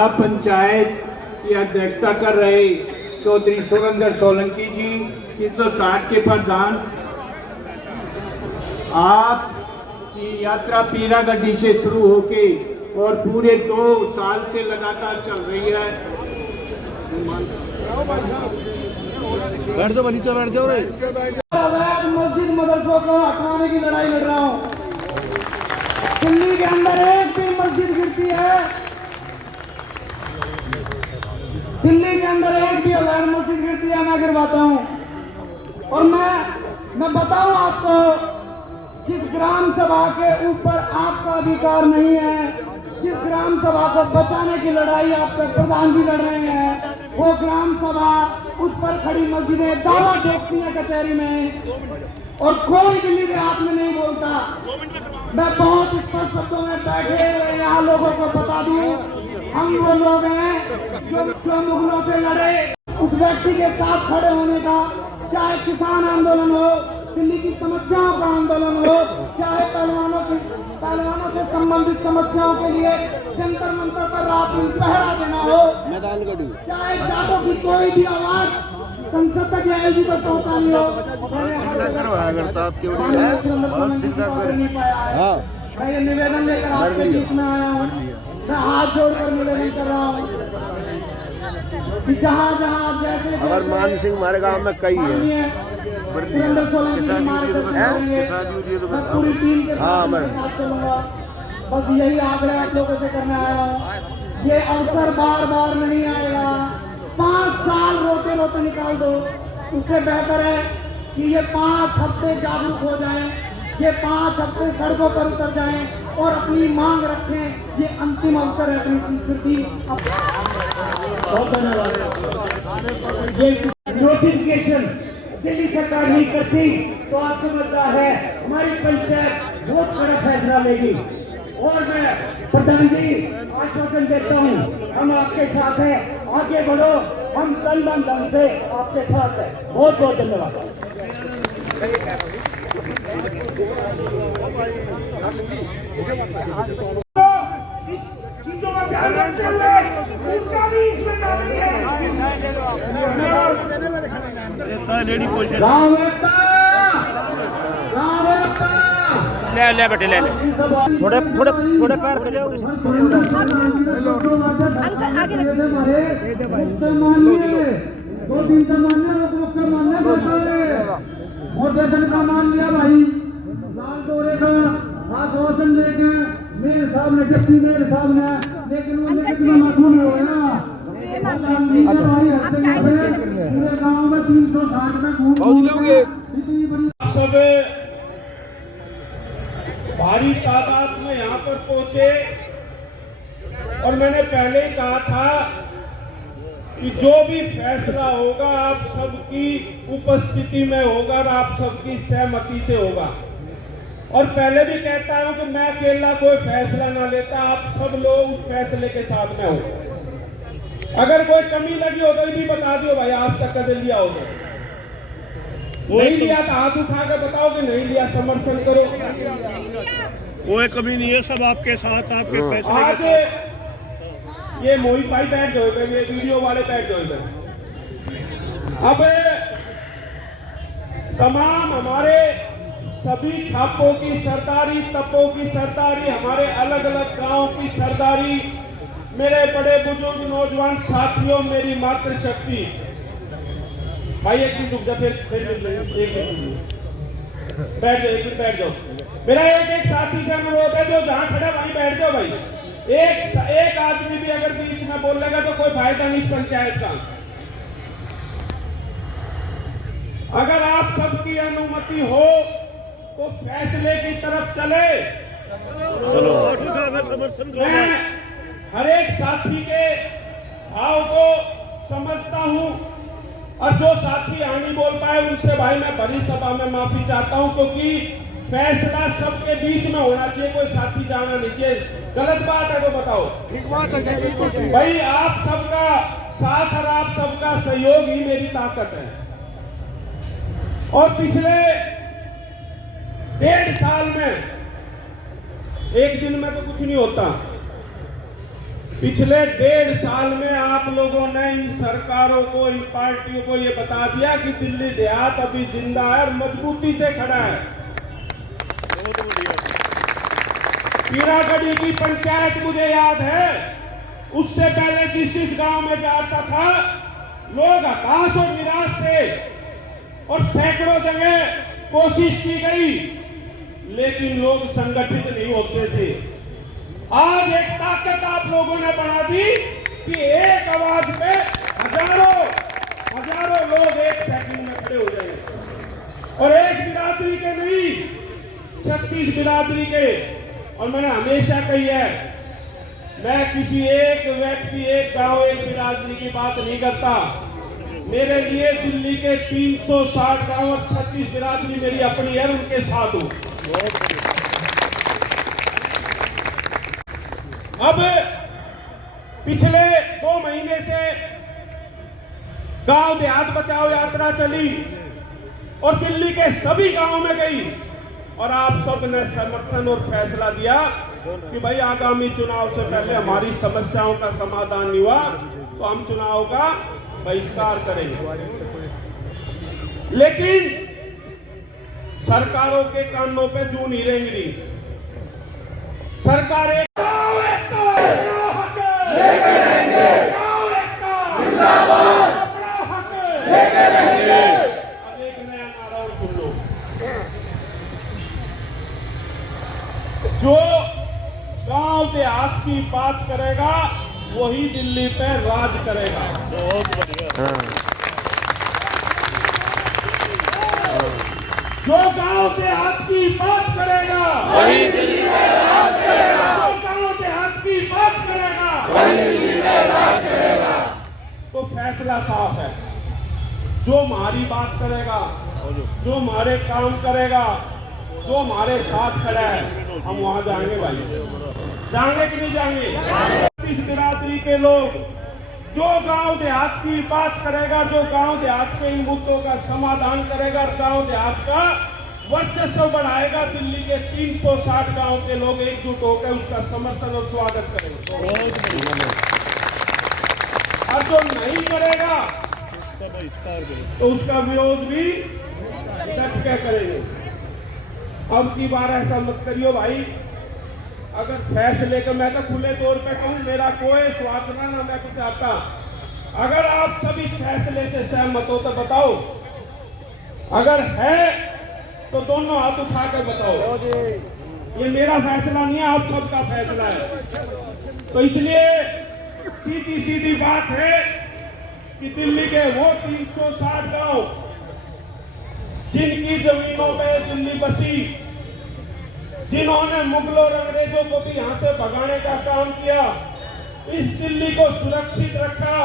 ग्राम पंचायत की अध्यक्षता कर रहे चौधरी सुरेंद्र सोलंकी जी 360 के प्रधान, आपकी यात्रा पीरा गड्डी से शुरू होके और पूरे 2 साल से लगातार चल रही है। बैठ जाओ, नीचे बैठ जाओ रे। मस्जिद मदरसों को हटवाने की लड़ाई लड़ रहा हूँ। दिल्ली के अंदर एक भी मस्जिद गिरती है, दिल्ली के अंदर एक भी अवैध मस्जिद गिरती है, मैं गिरवाता हूँ। और मैं बताऊं आपको, जिस ग्राम सभा के ऊपर आपका अधिकार नहीं है, जिस ग्राम सभा को बचाने की लड़ाई आपके प्रधान जी लड़ रहे हैं, वो ग्राम सभा, उस पर खड़ी मस्जिदें दावा ठोकती है कचहरी में और कोई दिल्ली के हाथ में नहीं बोलता। मैं बहुत स्पष्ट शब्दों में बैठे यहाँ लोगों को बता दूं, हम वो लोग हैं जो मुगलों से लड़े। उस व्यक्ति के साथ खड़े होने का, चाहे किसान आंदोलन हो, दिल्ली की समस्याओं का आंदोलन हो, चाहे पहलवानों से संबंधित समस्याओं के लिए जंतर मंतर पर रात दिन पहरा देना हो, चाहे जाटों की कोई भी आवाज संसद तक जाएगी तो पहुंचानी हो, मैं ये निवेदन लेकर आपके बीच में आया हूँ। मैं हाथ जोड़कर निवेदन कर रहा हूँ कि जहाँ जहाँ जैसे अगर मान सिंह हमारे गांव में कई है, पूरी टीम के साथ चलूंगा। बस यही आग्रह आप लोगों से करने आया हूँ। ये अवसर बार बार नहीं आएगा। 5 साल रोते रोते निकाल दो, उससे बेहतर है कि ये 5 हफ्ते जागरूक हो जाएं, ये 5 हफ्ते सड़कों पर उतर जाएं और अपनी मांग रखें। ये अंतिम अवसर है अपनी संस्कृति। बहुत धन्यवाद। ये नोटिफिकेशन दिल्ली सरकार नहीं करती तो आप समझता है हमारी पंचायत बहुत बड़ा फैसला लेगी। और मैं प्रधान जी आश्वासन देता हूँ, हम आपके साथ हैं, आगे बढ़ो, हम तन मन धन से आपके साथ हैं। बहुत बहुत धन्यवाद। चीजों का ध्यान रखते हुए उनका भी इसमें ले बेटे ले थोड़े थोड़े थोड़े पैर कर जाओ अंकल आगे रखिए। 2 दिन का मानना मोटेशन का मान लिया भाई, लाल डोरे का आश्वासन देके मेरे सामने डिप्टी मेरे सामने, लेकिन वो कितना मजबूर हो गया। पूरे गाँव में 360 में घूम सब भारी तादाद में यहाँ पर पहुंचे और मैंने पहले ही कहा था कि जो भी फैसला होगा आप सबकी उपस्थिति में होगा और आप सबकी सहमति से होगा। और पहले भी कहता हूं कि मैं अकेला कोई फैसला ना लेता, आप सब लोग उस फैसले के साथ में हो। अगर कोई कमी लगी हो तो भी बता दो भाई, आज तक कदम लिया होगा, नहीं लिया तो हाथ उठा कर बताओ कि नहीं लिया, समर्थन करो। कोई कमी नहीं है, सब आपके साथ, आपके फैसले आज के साथ। ये मोहित भाई बैठ गए, ये वीडियो वाले बैठ गए। अब तमाम हमारे सभी थापों की सरदारी, तपों की सरदारी, हमारे अलग अलग गांव की सरदारी, मेरे बड़े बुजुर्ग नौजवान साथियों, मेरी मातृशक्ति भाई, एक मिनट रुक जा, फिर बैठ जाओ, एक मिनट बैठ जाओ। मेरा एक साथी से अनुरोध है, जो जहां खड़ा वहीं बैठ जाओ भाई। एक आदमी भी अगर बीच में बोल लेगा तो कोई फायदा नहीं पंचायत का। अगर आप सबकी अनुमति हो तो फैसले की तरफ चले। मैं हर एक साथी के भाव को समझता हूं और जो साथी नहीं बोल पाए उनसे भाई मैं बड़ी सभा में माफी चाहता हूं, क्योंकि फैसला सबके बीच में होना चाहिए, कोई साथी जाना नहीं चाहिए। गलत बात है तो बताओ, ठीक बात है भाई। आप सबका साथ और आप सबका सहयोग ही मेरी ताकत है। और पिछले 1.5 साल में, एक दिन में तो कुछ नहीं होता, पिछले 1.5 साल में आप लोगों ने इन सरकारों को, इन पार्टियों को ये बता दिया कि दिल्ली देहात अभी जिंदा है और मजबूती से खड़ा है। पीरागढ़ी की पंचायत मुझे याद है, उससे पहले जिस गांव में जाता था लोग हताश और निराश थे और सैकड़ों जगह कोशिश की गई लेकिन लोग संगठित नहीं होते थे। आज एक ताकत आप लोगों ने बना दी कि एक आवाज पे हजारों लोग एक सेकंड में खड़े हो जाएंगे और एक बिरादरी के नहीं, 36 बिरादरी के। और मैंने हमेशा कही है, मैं किसी एक व्यक्ति, एक गांव, एक बिरादरी की बात नहीं करता। मेरे लिए दिल्ली के 360 गांव और 36 बिरादरी मेरी अपनी है, उनके साथ हूं। अब पिछले 2 महीने से गांव देहात बचाओ यात्रा चली और दिल्ली के सभी गांवों में गई और आप सब ने समर्थन और फैसला दिया कि भाई आगामी चुनाव से पहले हमारी समस्याओं का समाधान नहीं हुआ तो हम चुनाव का बहिष्कार करेंगे। लेकिन सरकारों के कानों पे जू नहीं रहेंगी। सरकारें जो गांव देहात की बात करेगा वही दिल्ली पे राज करेगा। बहुत बढ़िया। जो गांव देहात की बात करेगा वही दिल्ली पे राज करेगा। जो गांव देहात की बात करेगा वही दिल्ली पे राज करेगा। तो फैसला साफ है, जो हमारी बात करेगा, जो हमारे काम करेगा, जो हमारे साथ खड़ा है, हम वहां जाएंगे। भाई जाएंगे कि नहीं जाएंगे? इस बिरादरी के लोग जो गांव देहात की बात करेगा, जो गांव देहात के इन मुद्दों का समाधान करेगा, गांव देहात का वर्चस्व बढ़ाएगा, दिल्ली के 360 गांव के लोग एकजुट होकर उसका समर्थन और स्वागत करेंगे। और जो नहीं करेगा तो उसका विरोध भी डट के करेंगे। अब की बार ऐसा मत करियो भाई, अगर फैसले का, मैं तो खुले तौर पे कहूं, मेरा कोई स्वार्थ ना मैं कुछ आता। अगर आप सब इस फैसले से सहमत हो तो बताओ, अगर है तो दोनों हाथ उठा कर बताओ। ये मेरा फैसला नहीं है, आप सबका फैसला है। तो इसलिए सीधी सीधी बात है कि दिल्ली के वो 360 गांव जिनकी जमीनों पे दिल्ली बसी, जिन्होंने मुगलों और अंग्रेजों को भी यहां से भगाने का काम किया, इस दिल्ली को सुरक्षित रखा,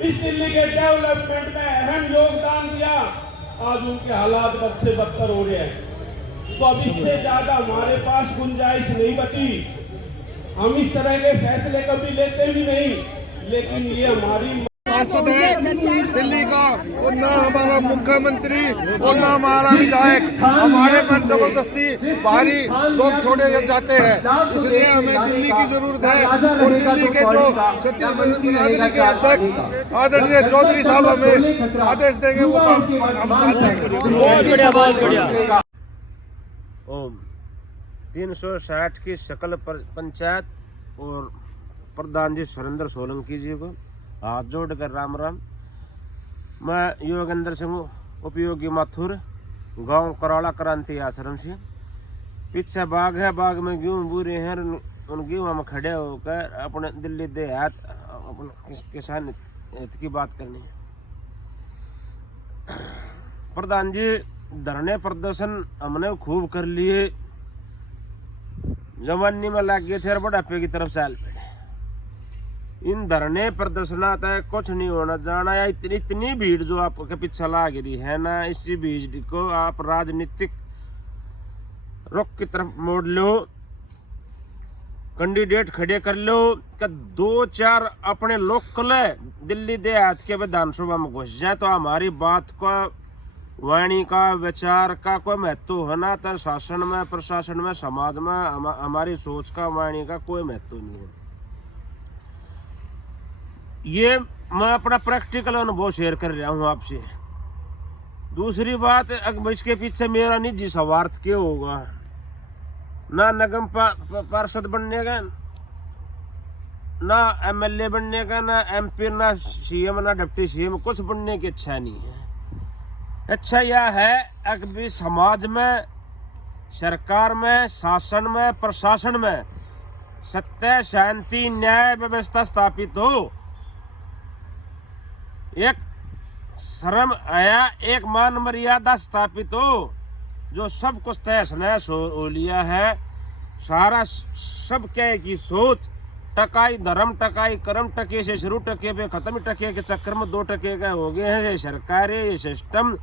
इस दिल्ली के डेवलपमेंट में अहम योगदान दिया, आज उनके हालात बद से बदतर हो रहे हैं। तो अब इससे ज्यादा हमारे पास गुंजाइश नहीं बची। हम इस तरह के फैसले कभी लेते भी नहीं, लेकिन ये हमारी सांसद है दिल्ली का, और ना हमारा मुख्यमंत्री और ना हमारा विधायक, हमारे पर जबरदस्ती बाहरी लोग छोड़े जाते हैं। इसलिए हमें दिल्ली की जरूरत है और दिल्ली के जो छत्तीस बिरादरी के अध्यक्ष आदरणीय चौधरी साहब हमें आदेश देंगे वो हम साथ देंगे। बहुत बढ़िया, बहुत बढ़िया। ओम 360 की सकल पंचायत और प्रधान जी सुरेंद्र सोलंकी जी को हाथ जोड़कर राम राम। मैं योगेंद्र सिंह, उपयोगी माथुर, गांव कराड़ा क्रांति आश्रम से। पीछे बाग है, बाग में गेहूँ बुरे हैं, उन गेहूँ में खड़े होकर अपने दिल्ली देहात अपने किसान हित की बात करनी है। प्रधान जी, धरने प्रदर्शन हमने खूब कर लिए, जवानी में लग गए थे और बुढ़ापे की तरफ चाल पड़े। इन धरने प्रदर्शनात है कुछ नहीं होना जाना, या इतनी भीड़ जो आपके पीछे लाग रही है ना, इसी भीड़ को आप राजनीतिक रुख की तरफ मोड़ लो, कैंडिडेट खड़े कर लो कि 2-4 अपने लोकल दिल्ली देहात के विधानसभा में घुस जाए तो हमारी बात का, वाणी का, विचार का कोई महत्व होना तो शासन में, प्रशासन में, समाज में हमारी सोच का, वाणी का कोई महत्व नहीं है। ये मैं अपना प्रैक्टिकल अनुभव शेयर कर रहा हूँ आपसे। दूसरी बात, अब इसके पीछे मेरा निजी स्वार्थ क्यों होगा? ना निगम पार्षद बनने का, ना एमएलए बनने का, ना एमपी, ना सीएम, ना डिप्टी सीएम, कुछ बनने की इच्छा नहीं है। अच्छा यह है अगर समाज में, सरकार में, शासन में, प्रशासन में सत्य, शांति, न्याय व्यवस्था स्थापित हो, एक शर्म आया, एक मान मर्यादा स्थापित हो, जो सब कुछ तहस नहस हो लिया है। सारा सब क्या की सोच, टकाई धर्म, टकाई कर्म, टके से शुरू टके पे खत्म, टके के चक्कर में 2 टके का हो गए हैं। ये सरकार, ये सिस्टम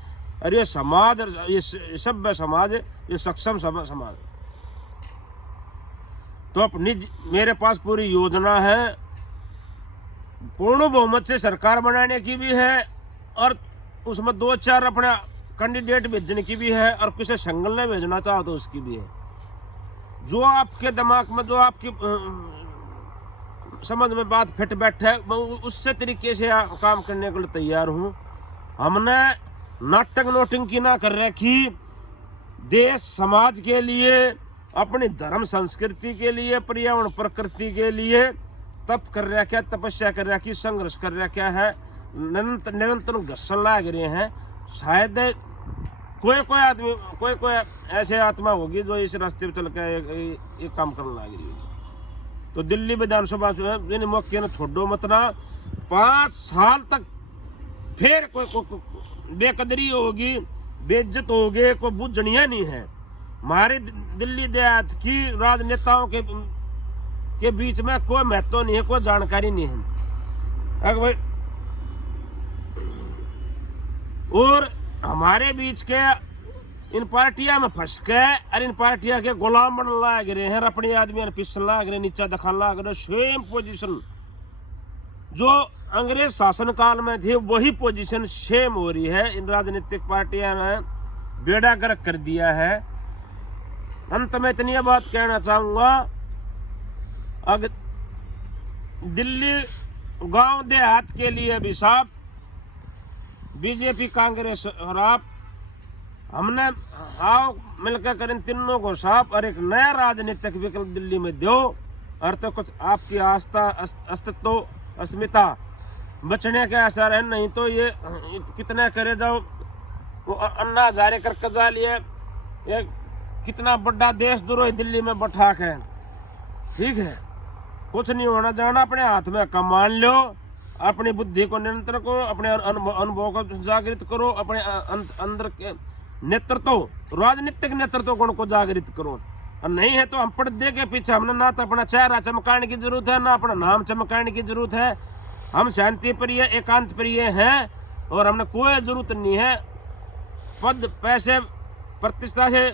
और ये समाज, ये सभ्य समाज, ये सक्षम समाज। तो अपनी मेरे पास पूरी योजना है, पूर्ण बहुमत से सरकार बनाने की भी है, और उसमें 2-4 अपने कैंडिडेट भेजने की भी है, और किसी संगल ने भेजना चाहो तो उसकी भी है। जो आपके दिमाग में, जो आपकी समझ में बात फिट बैठे, मैं उससे तरीके से काम करने के लिए तैयार हूँ। हमने नाटक नोटिंग की ना कर रखी, देश समाज के लिए, अपनी धर्म संस्कृति के लिए, पर्यावरण प्रकृति के लिए तप कर रखा, तपस्या कर रखी, संघर्ष कर रखा है, निरंतर घर्षण लाग रहे हैं। शायद कोई आदमी, कोई ऐसे आत्मा होगी जो इस रास्ते पे चल के एक काम करने लग रही होगी। तो दिल्ली विधानसभा जो मौके न छोड़ो मत ना, 5 साल तक फिर कोई बेकदरी होगी, बेइज्जत होगी, कोई बुझनिया नहीं है। हमारे दिल्ली देहात की राजनेताओं के बीच में कोई महत्व नहीं है, कोई जानकारी नहीं है। अगर भाई और हमारे बीच के इन पार्टियां में फंस के और इन पार्टियां के गुलाम बनने लग रहे हैं, अपने आदमी पिछले लग रहे, नीचा दिखाने लग रहे। सेम पोजीशन जो अंग्रेज शासन काल में थी, वही पोजीशन सेम हो रही है। इन राजनीतिक पार्टियां ने बेड़ा गर्क कर दिया है। अंत में इतनी बात कहना चाहूंगा, अगर दिल्ली गांव देहात के लिए भी साहब, बीजेपी, कांग्रेस और आप, हमने आओ मिलकर करें तीनों को साफ और एक नया राजनीतिक विकल्प दिल्ली में दो, और तो कुछ आपकी आस्था, अस्तित्व, अस्मिता बचने के आसार है। नहीं तो ये कितने करे जाओ, वो अन्ना हजारे कर कजा लिए, ये कितना बड़ा देशद्रोही दिल्ली में बैठा के, ठीक है, कुछ नहीं होना जाना। अपने हाथ में कमान लो, अपनी बुद्धि को नियंत्रण करो, अपने अनुभव को जागृत करो, अपने अंदर के नेतृत्व, राजनीतिक नेतृत्व गुण को जागृत करो। और नहीं है तो हम पर्दे के पीछे, हमने ना तो अपना चेहरा चमकाने की जरूरत है, ना अपना नाम चमकाने की जरूरत है। हम शांति प्रिय, एकांत प्रिय हैं, और हमने कोई जरूरत नहीं है पद, पैसे, प्रतिष्ठा से,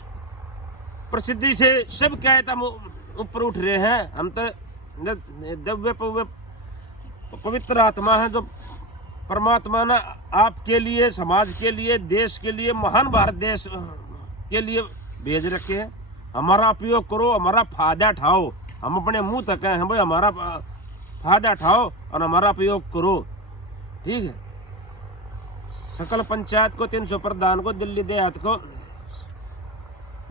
प्रसिद्धि से, सब क्या है ऊपर उठ रहे हैं। हम तो दिव्य पवित्र आत्मा है, जो परमात्मा ने आपके लिए, समाज के लिए, देश के लिए, महान भारत देश के लिए भेज रखे हैं। हमारा उपयोग करो, हमारा फायदा उठाओ। हम अपने मुंह तक हैं भाई, हमारा फायदा उठाओ और हमारा उपयोग करो, ठीक है। सकल पंचायत को, 300 प्रधान को, दिल्ली देहात को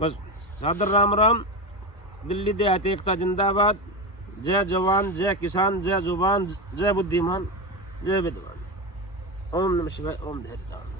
बस सादर राम राम। दिल्ली देहात एकता जिंदाबाद। जय जवान, जय किसान, जय जुबान, जय बुद्धिमान, जय विद्वान। ओम नमः शिवाय, ओम धैर्य।